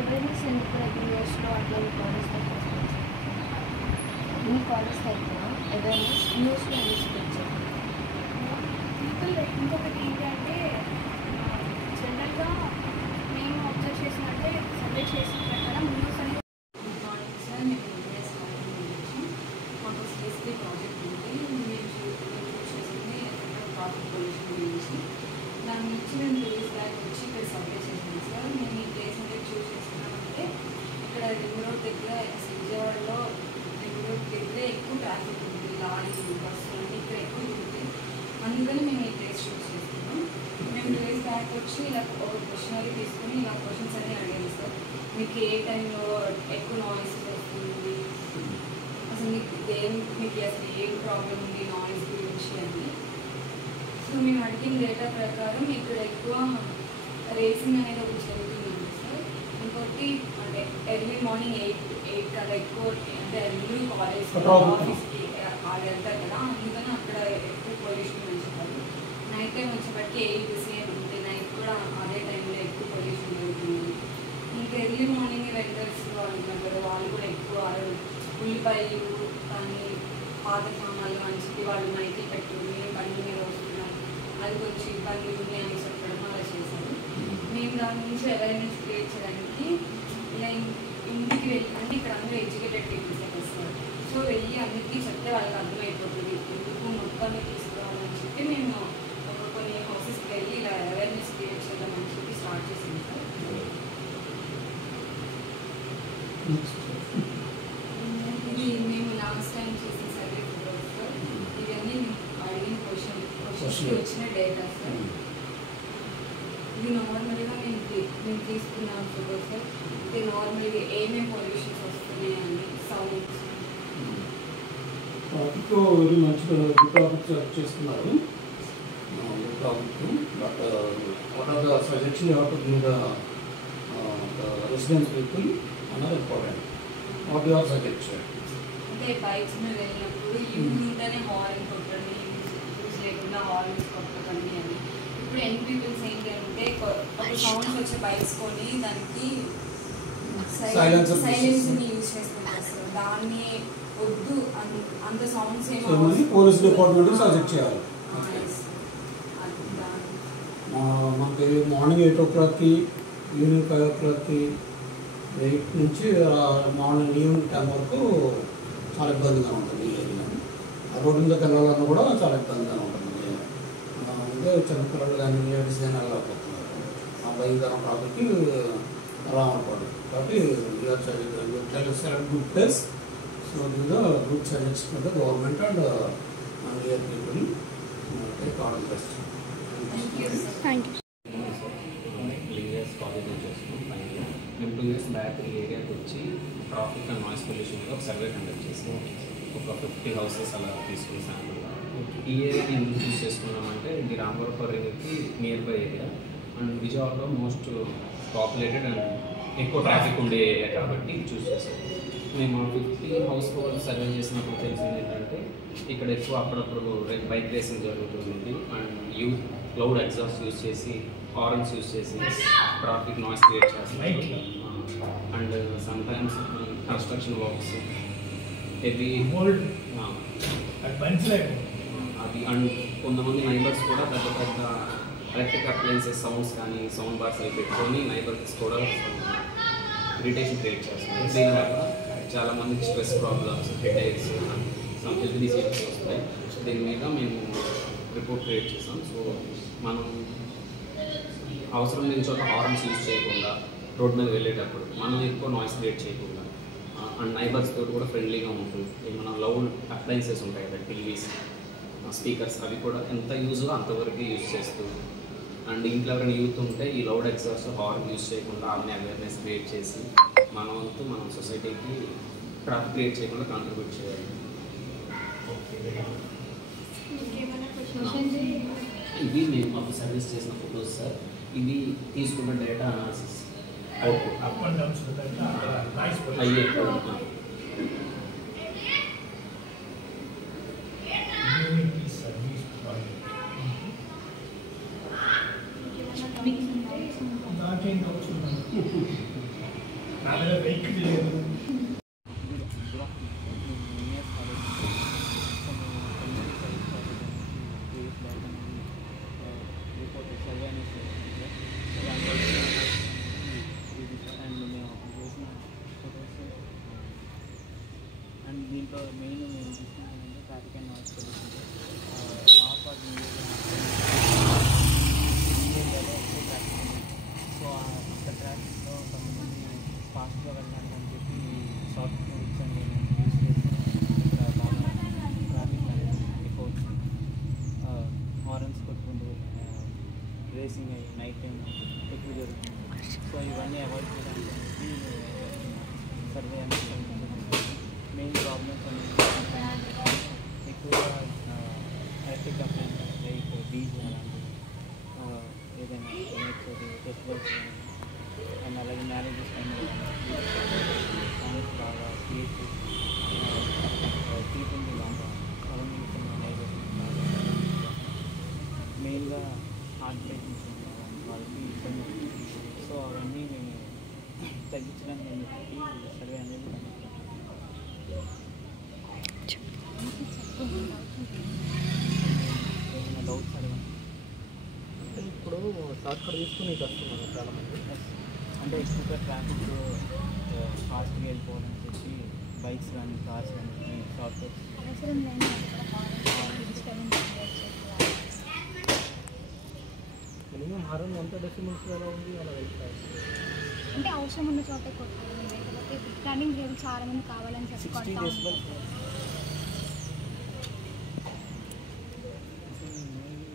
Awareness ఎందుకు న్యూస్లో అట్లా మీకు కాలేజ్ తరఫున అవేర్నెస్ న్యూస్లో ఎందుకు స్ప్రెడ్ చేయాలి? పీపుల్ ఇంకొకటి ఏంటంటే జనరల్గా మేము అబ్జర్వ్ చేసినట్టే సర్వే చేసిన ప్రకారం న్యూస్ అనేది సార్ మేము మాకు సిఎస్పీ ప్రాజెక్ట్ ఉంది. మేము చేసింది ట్రాఫిక్ పొల్యూషన్ గురించి. దాని నుంచి మేము 2 days బ్యాక్ వచ్చి ఇక్కడ సర్వే చేసాం సార్. మేము ఈ ప్లేస్ అంటే చూస్ చేస్తున్నామంటే ఇక్కడ రింగ్ రోడ్ దగ్గర విజయవాడలో రింగ్ రోడ్ దగ్గర ఎక్కువ ట్రాఫిక్ ఉంది, లారీలు బస్సులు అన్నీ ఇక్కడ ఎక్కువ ఉంటుంది. అందుకని మేము ఈ ప్లేస్ చూస్ చేస్తున్నాం. మేము 2 days బ్యాక్ వచ్చి ఇలా ఒక క్వశ్చనరీ తీసుకుని ఇలా క్వశ్చన్స్ అన్నీ అడిగాము సార్. మీకు ఏ టైంలో ఎక్కువ నాయిస్ వస్తుంది, అసలు మీకు అసలు ఏం ప్రాబ్లం ఉంది నాయిస్ గురించి అని. సో మేము అడిగిన డేటా ప్రకారం ఇక్కడ ఎక్కువ రేసింగ్ అనేది ఒకటి జరుగుతుందండి సార్. ఇంకోటి అంటే ఎర్లీ మార్నింగ్ 8 కల్లా ఎక్కువ అంటే ఎర్లీ కాలేజ్ ఆఫీస్కి వాళ్ళు వెళ్తారు కదా, అందుకని అక్కడ ఎక్కువ పొల్యూషన్ పెంచుతారు. నైట్ టైం వచ్చేప్పటికి 8 సేమ్ అంటే నైట్ కూడా అదే టైంలో ఎక్కువ పొల్యూషన్ జరుగుతుంది. ఇంకా ఎర్లీ మార్నింగ్ వెంటర్స్ వాళ్ళు ఉంటారు, వాళ్ళు కూడా ఎక్కువ ఉల్లిపాయలు కానీ పాత సామాన్లు అని చెప్పి వాళ్ళు నైట్లు పెట్టుకుని మేము బండి మీద వస్తున్నాం, అది కొంచెం ఇబ్బంది ఉంది అని చెప్పడం అలా చేశారు. మేము దాని నుంచి అవేర్నెస్ క్రియేట్ చేయడానికి ఇలా ఇంటికి వెళ్ళి అంటే ఇక్కడ అందరూ ఎడ్యుకేటెడ్ పీపుల్స్ వస్తారు. సో వెళ్ళి అందరికీ చెప్తే వాళ్ళకి అర్థమైపోతుంది ఎందుకు మొత్తాన్ని తీసుకోవాలని చెప్పి మేము కొన్ని హౌసెస్కి వెళ్ళి ఇలా అవేర్నెస్ క్రియేట్ చేద్దామని చెప్పి స్టార్ట్ చేసాం సార్. ఇది మేము లాస్ట్ టైం చేసిన సర్వే ఫోటోస్ సార్. ఇవన్నీ అడిగిన క్వశ్చన్కి వచ్చిన డేటా సార్. ఇది నార్మల్గా మేము తీసుకున్న ఫోటోస్ సార్. ఇది నార్మల్గా ఏమేమి పొల్యూషన్స్ వస్తున్నాయి అని సౌండ్స్ టాపిక్ వెరీ మంచిగా టాపిక్ సెలెక్ట్ చేస్తున్నారు. Topic but what are the suggestion you have to give the residence people అన్నది important. What you are suggestion? అంటే బైక్స్ మీద వెళ్ళినప్పుడు యూజ్ ఉంటేనే హార్న్ కొట్టండి, యూజ్ లేకుండా హార్న్స్ కొట్టకండి అని. ఇప్పుడు యంగ్ పీపుల్స్ ఏంటంటే ఒక సౌండ్స్ వచ్చే బైక్స్ కొని దానికి సైలెన్స్ని యూజ్ చేస్తుంటారు సార్. దాన్ని వద్దు అంత సౌండ్స్ ఏమో పోలీస్ డిపార్ట్మెంట్ సజెక్ట్ చేయాలి. మనకి మార్నింగ్ 8 o'clockకి ఈవినింగ్ 5 o'clockకి 8 నుంచి మార్నింగ్ ఈవినింగ్ 10 వరకు చాలా ఇబ్బందిగా ఉంటుంది ఈ ఏరియా. ఆ రోడ్డు మీదకి వెళ్ళాలన్నా కూడా చాలా ఇబ్బందిగా ఉంటుంది. అంటే చిన్నపిల్లలు కానీ లేడీస్ కానీ వెళ్ళకపోతున్నారు. ఆ భయంకరం కాబట్టి రావడం కాబట్టి సెలెక్ట్ గుడ్ ప్లేస్. సో దీనిలో good suggestion to the government and year people take all best. Thank you. College చేస్తున్నాం. మేము 2 years బ్యాక్ ఈ ఏరియాకి వచ్చి ట్రాఫిక్ అండ్ నాయిస్ పొల్యూషన్గా ఒక సర్వే కండక్ట్ చేసాం. ఒక 50 houses అలా తీసుకుని శాంపుల్గా. ఈ ఏరియాని ఎందుకు చూస్ చేసుకున్నామంటే ఇది రాంబోర్పర్ రింగ్కి నియర్ బై ఏరియా అండ్ విజయవాడలో మోస్ట్ పాపులేటెడ్ అండ్ ఎక్కువ ట్రాఫిక్ ఉండే ఏరియా కాబట్టి చూస్ చేసాం. మేము 50 house సర్వే చేసినప్పుడు తెలిసింది ఏంటంటే ఇక్కడ ఎక్కువ అప్పుడప్పుడు బైక్ రేసింగ్ జరుగుతుంది and youth cloud exhaust use చేసి హార్న్స్ యూజ్ చేసి ట్రాఫిక్ నాయిస్ క్రియేట్ చేస్తారు. And sometimes construction works heavy అది అండ్ కొంతమంది నైబర్స్ కూడా పెద్ద పెద్ద ఎలక్ట్రిక్ అప్లయన్సెస్ సౌండ్స్ కానీ సౌండ్ బార్స్ అవి పెట్టుకొని నైబర్స్ కూడా ఇరిటేషన్ క్రియేట్ చేస్తారు. దీనివల్ల చాలామందికి stress problems, headaches, some health diseases వస్తాయి. దీని మీద మేము రిపోర్ట్ క్రియేట్ చేసాం. సో మనం అవసరం లేని చోట హార్న్స్ యూజ్ చేయకుండా రోడ్ మీద వెళ్ళేటప్పుడు మనం ఎక్కువ నాయిస్ క్రియేట్ చేయకుండా అండ్ నైబర్స్ తోటి కూడా ఫ్రెండ్లీగా ఉంటుంది. ఏమైనా లౌడ్ అప్లయన్సెస్ ఉంటాయి కదా, టీవీస్, స్పీకర్స్, అవి కూడా ఎంత యూజ్గా అంతవరకు యూజ్ చేస్తూ అండ్ ఇంట్లో ఎవరైనా యూత్ ఉంటే ఈ లౌడ్ ఎగ్జాస్ట్ హార్న్ యూజ్ చేయకుండా ఆమె అవేర్నెస్ క్రియేట్ చేసి మన వంతు మనం సొసైటీకి ట్రాఫిక్ క్రియేట్ చేయకుండా కాంట్రిబ్యూట్ చేయాలి. ఇవి మేము మాకు సర్వీస్ చేసిన ఫోటోస్ సార్. ఇవి తీసుకున్న డేటా అనాలిసిస్ అయ్యే దీంట్లో మెయిన్ మేము తీసుకుంటామంటే traffic and noise pollution lots of ఏరియాలో ఎక్కువ ట్రాఫిక్ ఉంది. సో అంత ట్రాఫిక్లో కొంతమంది ఫాస్ట్గా వెళ్ళాలి అని చెప్పి షార్ట్ రూట్స్ అని యూజ్ చేసి ఇక్కడ బాగా ట్రాఫిక్ అనేది ఎక్కువ వచ్చింది. హార్న్స్ కొట్టుకుంటూ రేసింగ్ అయ్యి నైట్ టైం ఎక్కువ జరుగుతుంది. సో ఇవన్నీ అవాయిడ్ చేయడానికి సర్వే అనేది మెయిన్ ప్రాబ్లమ్స్ అనేది ఎక్కువగా ఎలక్ట్రిక్ కంప్లైంట్ లైక్ డీజే అలాంటివి ఏదైనా ఫెస్టివల్స్ అండ్ అలాగే మ్యారేజెస్ టైంలో సాంగ్స్ బాగా క్రియేట్ తీపింది బాగా సరౌండింగ్స్ నైబర్స్ బాగా మెయిన్గా హార్ట్ పేషెంట్స్ వాళ్ళకి ఇబ్బంది. సో అవన్నీ మేము తగ్గించడానికి అని చెప్పి సర్వే అనేది ఏమైనా డౌట్స్ అడగండి. అంటే ఇప్పుడు షార్ట్ కట్ తీసుకుని వస్తున్నారు చాలామంది. అంటే ఎక్కువగా ట్రాఫిక్ ఫాస్ట్గా వెళ్ళిపోవాలని చెప్పి బైక్స్ కానీ కార్స్ కానీ షార్ట్ కట్స్ అవసరం లేని డిస్టర్బెన్స్ మినిమం హారన్ ఎంత డెసిమల్స్లో ఉంది అలా వెళ్తాయి. అంటే అవసరం ఉన్న చోటే కొట్టాలి. లేకపోతే రన్నింగ్ రేపు చాలా మంది కావాలని చెప్పి 60 కొడతా డెసిబల్ ఉంటారు.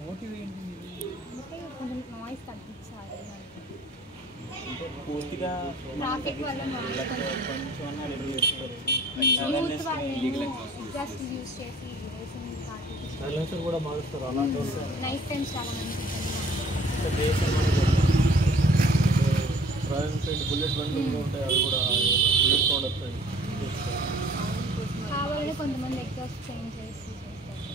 మోటివ్ ఏంటి? అంటే కొంచెం నాయిస్ తగ్గించాలి అంటే పూర్తిగా ట్రాఫిక్ వల్ల noise కొంచెం యూత్ వాళ్ళు జస్ట్ యూజ్ చేసి రేసింగ్ సైలెన్సర్ కూడా మారుస్తారు అలాంటి వాళ్ళు. నైట్ టైమ్స్ చాలా మంది రాయల్ ఎన్ఫీల్డ్ బుల్లెట్ బండ్లు ఉంటాయి, అవి కూడా బుల్లెట్ సౌండ్ వస్తాయి. కావాలని కొంతమంది ఎగ్జాస్ట్ చేంజ్ చేసి చేస్తారు.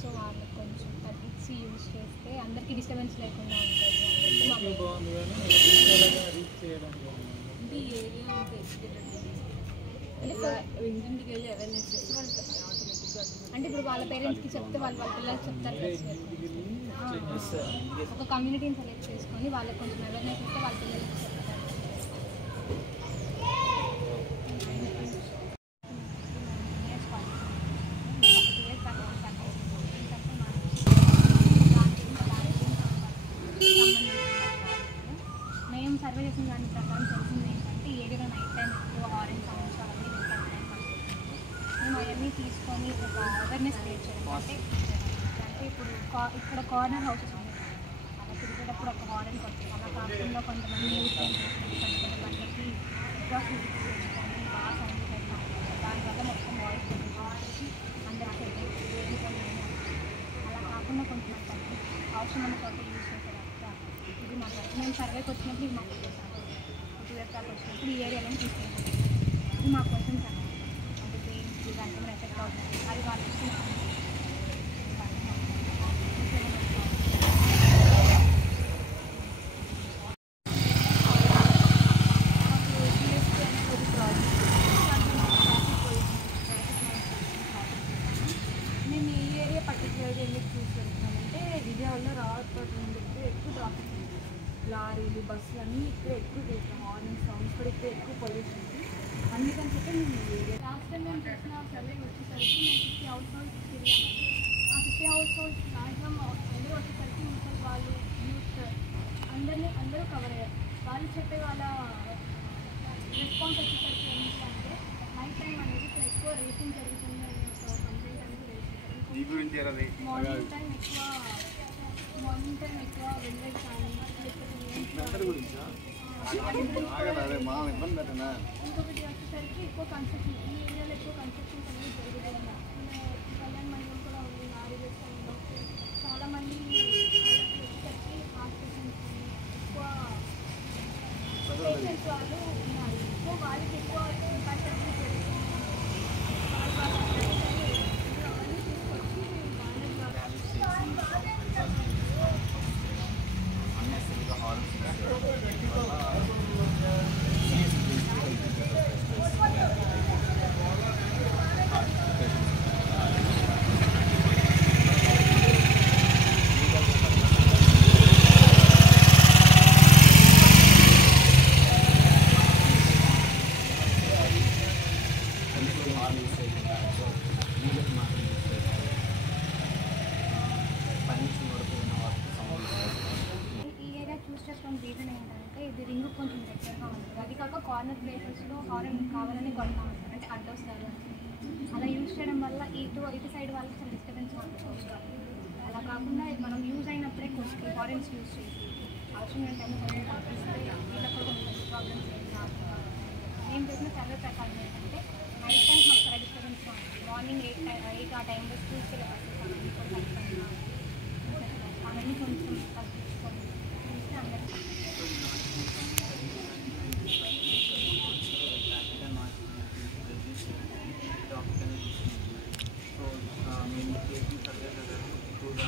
సో వాళ్ళకి కొంచెం తగ్గించి యూజ్ చేస్తే అందరికీ డిస్టర్బెన్స్ లేకుండా ఉంటుంది. మోటివ్ బాగుంది కానీ రీచ్ చేయడానికి అంటే ఈ ఏరియా అంతా ఇంటింటికి వెళ్ళి అవేర్నెస్ చేస్తే వాళ్ళకి ఆటోమేటిక్గా అంటే ఇప్పుడు వాళ్ళ పేరెంట్స్కి చెప్తే వాళ్ళ పిల్లలకి చెప్తారు. ఒక కమ్యూనిటీని సెలెక్ట్ చేసుకొని వాళ్ళకి కొంచెం అవేర్నెస్ ఇస్తే వాళ్ళ పిల్లలకి చెప్తారు. మేము సర్వే చేసిన దాని ప్రకారం తెలిసింది ఏంటంటే ఏరియాలో నైట్ టైం ఎక్కువ హారెన్ సౌండ్స్ అవన్నీ వింటాయి. మేము అవన్నీ తీసుకొని ఒక అవేర్నెస్ క్రియేట్ చేయడం అంటే ఇప్పుడు ఇక్కడ కార్నర్ హౌసెస్ ఉన్నాయి. అలా తిరిగేటప్పుడు ఒక హారెన్ కొట్టి అలా కాకుండా కొంతమంది యూజ్ పెద్ద బండ్లకి ఎగ్జాస్ట్ చేసుకొని బాగా సౌండ్ పెడతాం. దానివల్ల మొత్తం వాయిస్ వచ్చి అందరికీ అలా కాకుండా కొంచెం తగ్గి అవసరమైన చోట యూజ్ చేసేటప్పుడు ఇది మాకు మేము సర్వేకి వచ్చినప్పుడు ఇది మాకు చేశాము. 2 years దాకా వచ్చినప్పుడు ఈ ఏరియాలో తీసుకెళ్ళాము. ఇది మాకు కొంచెం అంటే పెయిన్స్ దాంట్లో ఎఫెక్ట్ అవుతుంది. అది వాళ్ళు ఇస్తున్నాము. మేము ఈ ఏరియా పర్టికులర్గా ఎందుకు చూస్ చేస్తున్నామంటే విజయవాడలో రావట్పేట నుండి ఎక్కువ ట్రాఫిక్ ఉంది. లారీలు బస్సులు అన్నీ ఇక్కడ ఎక్కువ చేస్తాం. హార్న్ సౌండ్స్ కూడా ఇక్కడ ఎక్కువ పొల్యూషన్ ఉంది. అందుకని చెప్పి మేము ఈ ఏరియా లాస్ట్ టైం మేము చేసిన సర్వే వచ్చేసరికి మేము 50 హౌస్ హోల్డ్స్ తిరిగామండి. ఆ 50 హౌస్ హోల్డ్స్ మ్యాక్సిమం అందరూ వచ్చేసరికి ముసలి వాళ్ళు యూత్ అందరూ కవర్ అయ్యారు. వాళ్ళు చెప్పే వాళ్ళ రెస్పాన్స్ వచ్చేసరికి ఏంటి అంటే నైట్ టైం అనేది ఇక్కడ ఎక్కువ రేసింగ్ జరుగుతుంది అనే ఒక కంప్లైంట్ అనేది రేసింగ్. మార్నింగ్ టైం ఎక్కువ వెళ్ళేది కానీ ఇంకొకటి వచ్చేసరికి ఎక్కువ కన్స్ట్రక్షన్ ఈ ఏరియాలో ఎక్కువ కన్స్ట్రక్షన్స్ అనేది జరుగుతున్నాయి. కళ్యాణ మండలం కూడా ఉంది. మ్యారేజెస్ టైంలో చాలామంది వాళ్ళకి వచ్చేసరికి హార్ట్ పేషెంట్స్ ఎక్కువ పేషెంట్స్ వాళ్ళు ఉన్నారు. సో వాళ్ళకి ఎక్కువ ఇంపాక్ట్ అనేది జరుగుతుంది. అవన్నీ తీసుకొచ్చి అన్నెసరీగా హార్న్స్ హాల్ యూసేజ్ సో వీళ్ళకి మాత్రం యూస్ చేస్తారు. పర్మిషన్ పడుతున్న వాటికి సౌండ్ ఈ ఏరియా చూస్ చేసుకున్న రీజన్ ఏంటంటే ఇది రింగ్ కొంచెం దగ్గరగా ఉంటుంది. అది కాక కార్నర్ ప్లేసెస్లో హారన్ కావాలని కొడతా ఉంటారు, అంటే అడ్డొస్తారు. అలా యూజ్ చేయడం వల్ల ఇటు సైడ్ వాళ్ళకి చాలా డిస్టర్బెన్స్ ఉంటుంది. అలా కాకుండా మనం యూజ్ అయినప్పుడే కొంచెం హారన్స్ యూజ్ చేసి అవసరమైన టైం కొంచెం తగ్గిస్తే వీళ్ళకి కూడా కొంచెం ప్రాబ్లమ్స్ ఏం రాకుండా మేము చేసిన సర్వే ప్రకారం ఏంటంటే నైట్ టైం మాకు చాలా డిస్టర్బెన్స్ ఉంటుంది. మార్నింగ్ 8 ఆ టైంలో స్కూల్కి వెళ్ళే బస్సెస్ అవన్నీ కూడా అవన్నీ కొంచెం తగ్గించుకొని చూస్తే అందరికీ సో మేము చేసిన సర్వే ఎక్కువగా